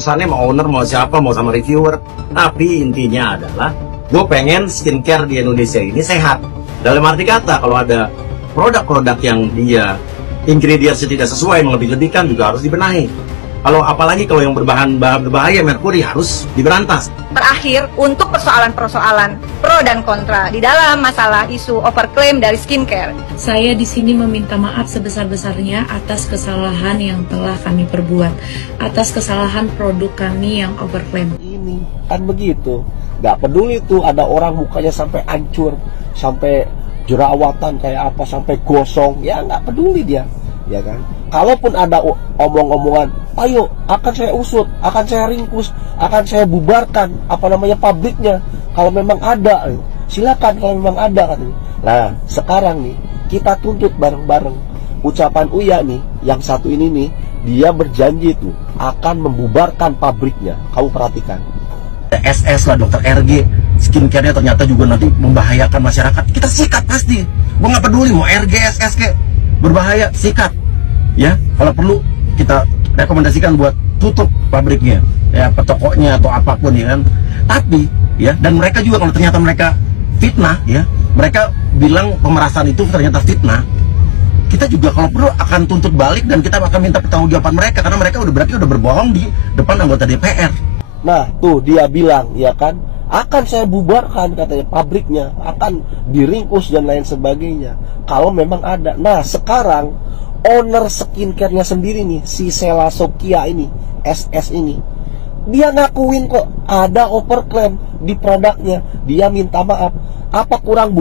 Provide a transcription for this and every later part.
Pesannya mau owner, mau siapa, mau sama reviewer. Tapi intinya adalah, gue pengen skincare di Indonesia ini sehat. Dalam arti kata, kalau ada produk-produk yang dia ingredients tidak sesuai, melebih-lebihkan juga harus dibenahi. Apalagi kalau yang bahan berbahaya, merkuri, harus diberantas. Terakhir, untuk persoalan-persoalan pro dan kontra di dalam masalah isu overclaim dari skincare. Saya di sini meminta maaf sebesar-besarnya atas kesalahan yang telah kami perbuat, atas kesalahan produk kami yang overclaim. Ini kan begitu, nggak peduli tuh ada orang mukanya sampai hancur, sampai jerawatan kayak apa, sampai gosong, ya nggak peduli dia, ya kan. Kalaupun ada omong-omongan, ayo akan saya usut, akan saya ringkus, akan saya bubarkan pabriknya. Kalau memang ada, silakan kalau memang ada katanya. Nah sekarang nih kita tuntut bareng-bareng. Ucapan Uya nih, yang satu ini nih, dia berjanji tuh akan membubarkan pabriknya. Kamu perhatikan. SS lah, dokter RG, skincare-nya ternyata juga nanti membahayakan masyarakat. Kita sikat pasti. Gue nggak peduli mau RG, SS ke berbahaya, sikat. Ya, kalau perlu kita rekomendasikan buat tutup pabriknya, ya, tokonya atau apapun, ya kan. Tapi ya, dan mereka juga kalau ternyata mereka fitnah, ya, mereka bilang pemerasan itu ternyata fitnah, kita juga kalau perlu akan tuntut balik dan kita akan minta pertanggungjawaban mereka, karena mereka berarti udah berbohong di depan anggota DPR. Nah tuh dia bilang, ya kan, akan saya bubarkan katanya pabriknya, akan diringkus dan lain sebagainya kalau memang ada. Nah sekarang owner skincare-nya sendiri nih, si Sela Sokia ini, SS ini, dia ngakuin kok ada overclaim di produknya. Dia minta maaf. Apa kurang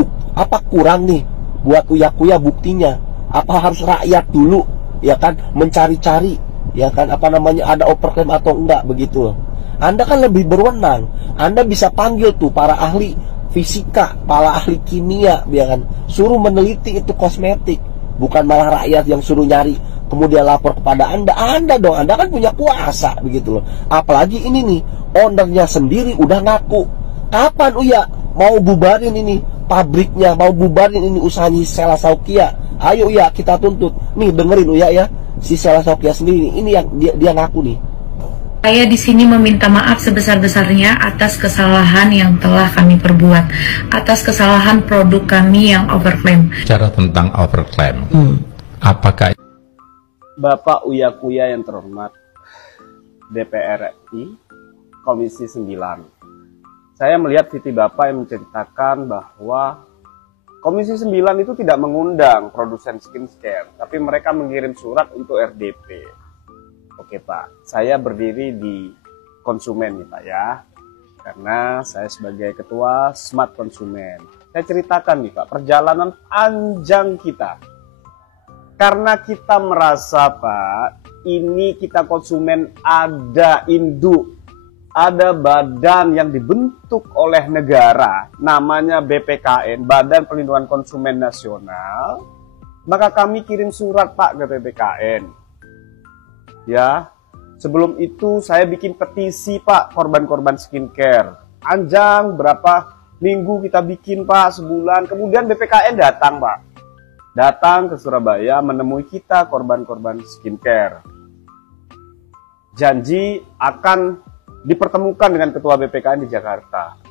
nih buat Uya-Kuya buktinya? Apa harus rakyat dulu, ya kan, mencari-cari, ya kan, ada overclaim atau enggak, begitu loh. Anda kan lebih berwenang. Anda bisa panggil tuh para ahli fisika, para ahli kimia, ya kan, suruh meneliti itu kosmetik. Bukan malah rakyat yang suruh nyari, kemudian lapor kepada Anda. Anda dong, Anda kan punya kuasa, begitu loh. Apalagi ini nih, ownernya sendiri udah ngaku. Kapan Uya mau bubarin ini pabriknya, mau bubarin ini usahanya Sela Sokia? Ayo Uya, kita tuntut. Nih dengerin Uya ya, si Sela Sokia sendiri, ini yang dia ngaku nih. Saya di sini meminta maaf sebesar-besarnya atas kesalahan yang telah kami perbuat, atas kesalahan produk kami yang overclaim. Bicara tentang overclaim, apakah Bapak Uya-Kuya yang terhormat, DPR RI, Komisi 9. Saya melihat VT Bapak yang menceritakan bahwa Komisi 9 itu tidak mengundang produsen skincare, tapi mereka mengirim surat untuk RDP. Oke Pak, saya berdiri di konsumen nih Pak ya, karena saya sebagai ketua Smart Konsumen. Saya ceritakan nih Pak, perjalanan panjang kita. Karena kita merasa Pak, ini kita konsumen ada induk, ada badan yang dibentuk oleh negara, namanya BPKN, Badan Perlindungan Konsumen Nasional. Maka kami kirim surat Pak ke BPKN. Ya, sebelum itu saya bikin petisi Pak, korban-korban skincare. Panjang berapa minggu kita bikin Pak, sebulan. Kemudian BPKN datang Pak. Datang ke Surabaya menemui kita korban-korban skincare. Janji akan dipertemukan dengan ketua BPKN di Jakarta.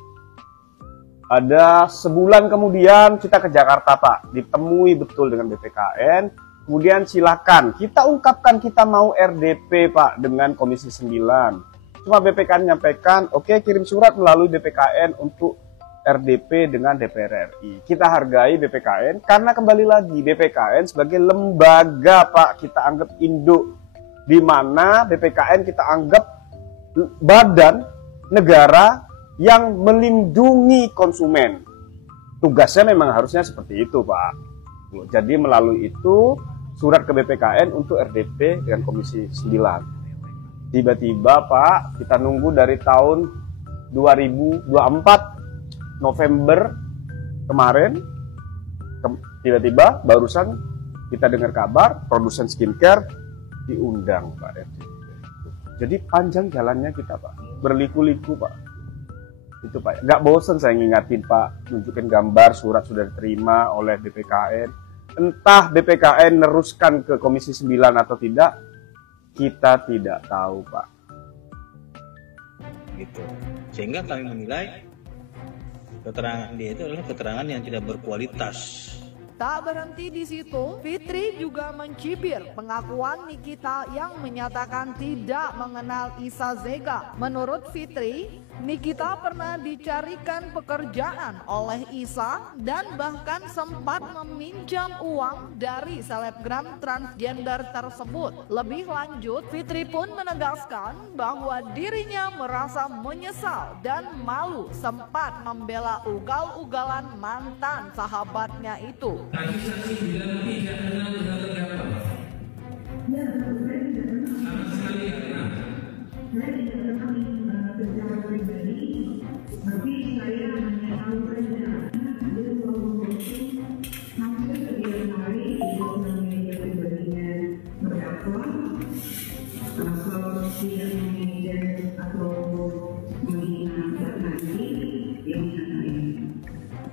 Ada sebulan kemudian kita ke Jakarta Pak, ditemui betul dengan BPKN. Kemudian silakan kita ungkapkan kita mau RDP Pak dengan Komisi 9. Cuma BPKN menyampaikan, oke, kirim surat melalui BPKN untuk RDP dengan DPR RI. Kita hargai BPKN karena kembali lagi BPKN sebagai lembaga Pak, kita anggap induk, di mana BPKN kita anggap badan negara yang melindungi konsumen. Tugasnya memang harusnya seperti itu Pak. Jadi melalui itu surat ke BPKN untuk RDP dengan Komisi 9. Tiba-tiba Pak, kita nunggu dari tahun 2024 November kemarin, tiba-tiba barusan kita dengar kabar produsen skincare diundang Pak RDP. Jadi panjang jalannya kita Pak, berliku-liku Pak. Itu Pak, nggak bosen saya ngingatin Pak, nunjukin gambar surat sudah diterima oleh BPKN. Entah BPKN neruskan ke Komisi 9 atau tidak, kita tidak tahu Pak. gitu. Sehingga kami menilai keterangan dia itu adalah keterangan yang tidak berkualitas. Tak berhenti di situ, Fitri juga mencibir pengakuan Nikita yang menyatakan tidak mengenal Isa Zega. Menurut Fitri, Nikita pernah dicarikan pekerjaan oleh Isa dan bahkan sempat meminjam uang dari selebgram transgender tersebut. Lebih lanjut, Fitri pun menegaskan bahwa dirinya merasa menyesal dan malu sempat membela ugal-ugalan mantan sahabatnya itu.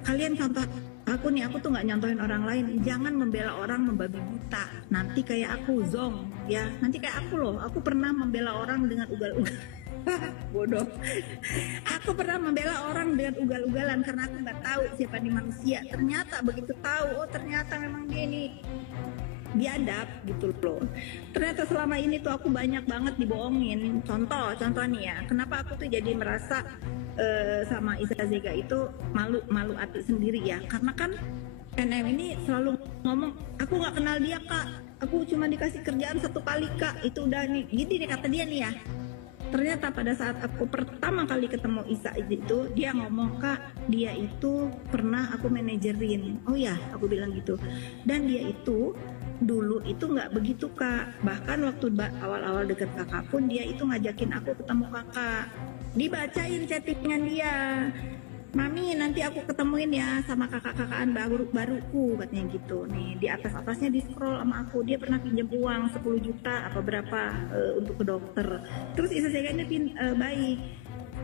Kalian contoh aku nih, aku tuh nggak nyontohin orang lain. Jangan membela orang membabi buta. Nanti kayak aku zong, ya. Nanti kayak aku loh. Aku pernah membela orang dengan ugal-ugal. Bodoh. Aku pernah membela orang dengan ugal-ugalan karena aku nggak tahu siapa nih manusia. Ternyata begitu tahu, oh ternyata memang dia ini biadab gitu loh. Ternyata selama ini tuh aku banyak banget dibohongin. Contoh nih ya. Kenapa aku tuh jadi merasa sama Isa Zega itu malu hati sendiri ya, karena kan NM ini selalu ngomong aku nggak kenal dia kak, aku cuma dikasih kerjaan 1 kali kak, itu udah nih gini nih kata dia nih ya. Ternyata pada saat aku pertama kali ketemu Isa itu, dia ngomong kak, dia itu pernah aku manajerin. Oh ya, aku bilang gitu. Dan dia itu dulu itu nggak begitu kak, bahkan waktu awal-awal deket kakak pun dia itu ngajakin aku ketemu kakak. Dibacain chattingan dia, mami nanti aku ketemuin ya sama kakak-kakaan baruku katanya gitu. Nih di atasnya di scroll sama aku, dia pernah pinjam uang 10 juta apa berapa untuk ke dokter. Terus Isa Zega ini baik,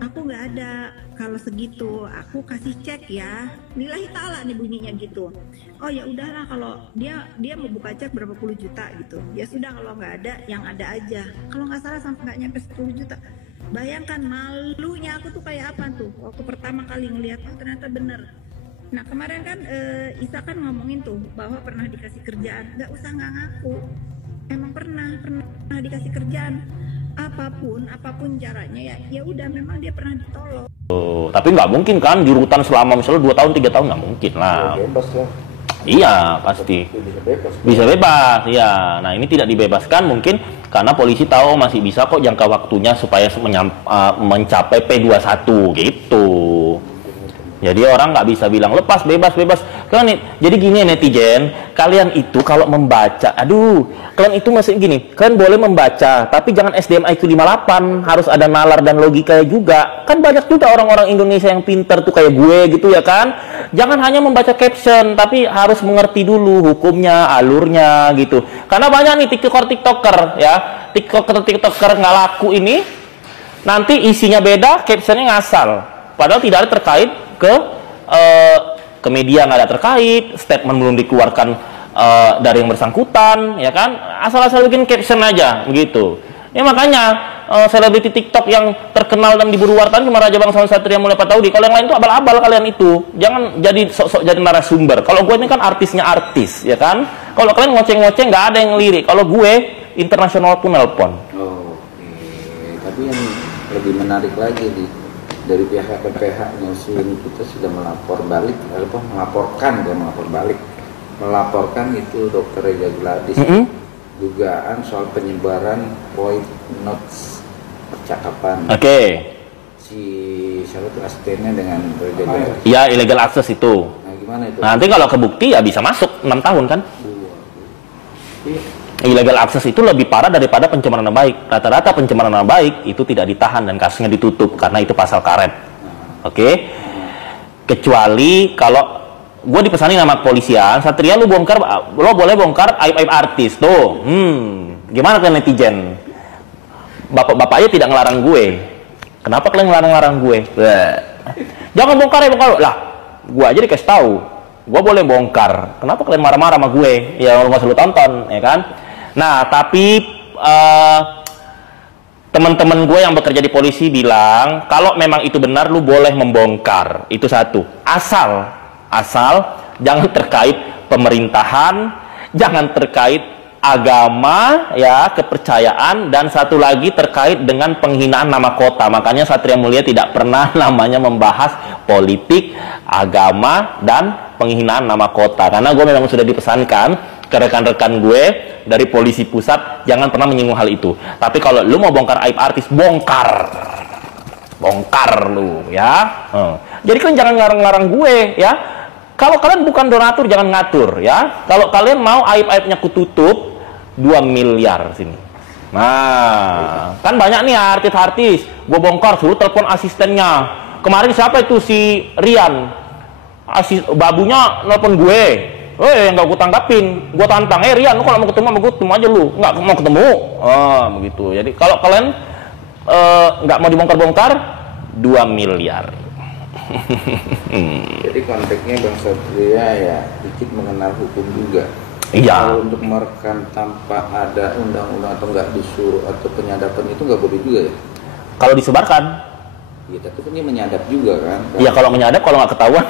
aku nggak ada kalau segitu, aku kasih cek ya, lillahi ta'ala nih bunyinya gitu. Oh ya udahlah, kalau dia mau buka cek berapa puluh juta gitu, ya sudah kalau nggak ada yang ada aja. Kalau nggak salah sampai nggak nyampe 10 juta. Bayangkan malunya aku tuh kayak apa tuh waktu pertama kali ngeliat, oh ternyata bener. Nah kemarin kan Isa kan ngomongin tuh bahwa pernah dikasih kerjaan. Nggak usah nggak ngaku, emang pernah dikasih kerjaan. Apapun caranya ya udah memang dia pernah ditolong. Tapi nggak mungkin kan jurutan selama misalnya 2 tahun 3 tahun, nggak mungkin lah. Bebas ya. Iya pasti bisa bebas ya. Nah ini tidak dibebaskan mungkin karena polisi tahu masih bisa kok jangka waktunya supaya mencapai P21 gitu. Jadi orang nggak bisa bilang lepas bebas. Kan jadi gini netizen, kalian itu kalau membaca, kalian itu masih gini, kalian boleh membaca, tapi jangan SDM IQ 58, harus ada nalar dan logika juga. Kan banyak juga orang-orang Indonesia yang pinter tuh kayak gue gitu ya kan. Jangan hanya membaca caption, tapi harus mengerti dulu hukumnya, alurnya gitu. Karena banyak nih tiktoker ya, tiktoker nggak laku ini, nanti isinya beda, captionnya ngasal, padahal tidak ada terkait ke media, nggak ada terkait, statement belum dikeluarkan dari yang bersangkutan, ya kan, asal-asal bikin caption aja begitu. Ya makanya selebriti TikTok yang terkenal dan diburu wartawan cuma Raja Bangsawan Satria Mulia Pataudi. Kalau yang lain itu abal-abal kalian itu. Jangan jadi sok-sok jadi narasumber. Kalau gue ini kan artisnya artis, ya kan. Kalau kalian ngoceng-ngoceng nggak ada yang lirik. Kalau gue internasional pun nelpon. Oke. Tapi yang lebih menarik lagi dari pihak PPH nyusun kita sudah melaporkan itu Dr. Reza Gladys. Dugaan soal penyebaran point notes percakapan. Si siapa tuh asistennya dengan Reza Gladys. Ya, illegal access itu. Nah, gimana itu? Nanti kalau kebukti ya bisa masuk 6 tahun kan? Illegal access itu lebih parah daripada pencemaran nama baik. Rata-rata pencemaran nama baik itu tidak ditahan dan kasusnya ditutup karena itu pasal karet. Oke? Kecuali kalau gue dipesanin sama kepolisian, Satria lo boleh bongkar aib-aib artis tuh. Gimana kalian netizen? Bapak-bapaknya tidak ngelarang gue. Kenapa kalian ngelarang gue? Jangan bongkar lah. Gue aja dikasih tahu. Gue boleh bongkar. Kenapa kalian marah-marah sama gue? Ya lu nggak selalu tonton, ya kan? Nah, tapi Teman-teman gue yang bekerja di polisi bilang, kalau memang itu benar, lu boleh membongkar. Itu satu. Asal jangan terkait pemerintahan, jangan terkait agama, ya, kepercayaan, dan satu lagi terkait dengan penghinaan nama kota. Makanya Satria Mulia tidak pernah namanya membahas politik, agama, dan penghinaan nama kota. Karena gue memang sudah dipesankan ke rekan-rekan gue dari polisi pusat, jangan pernah menyinggung hal itu. Tapi kalau lu mau bongkar aib artis, bongkar lu, ya. Jadi kan jangan ngarang-ngarang gue, ya. Kalau kalian bukan donatur, jangan ngatur, ya. Kalau kalian mau aib-aibnya kututup, 2 miliar sini. Nah, kan banyak nih artis-artis, gue bongkar, suruh telepon asistennya. Kemarin siapa itu, si Rian, babunya nelpon gue, yang gak gue tanggapin, gue tantang, Rian, lu kalau mau ketemu sama gue, ketemu aja lu, nggak mau ketemu, begitu. Jadi kalau kalian nggak mau dibongkar-bongkar, 2 miliar. Jadi konteksnya Bang Satria ya dikit mengenal hukum juga. Iya. Kalau untuk merekam tanpa ada undang-undang atau nggak disuruh atau penyadapan itu nggak boleh juga ya? Kalau disebarkan. Iya, tapi kan dia menyadap juga kan? Iya, kalau menyadap, kalau nggak ketahuan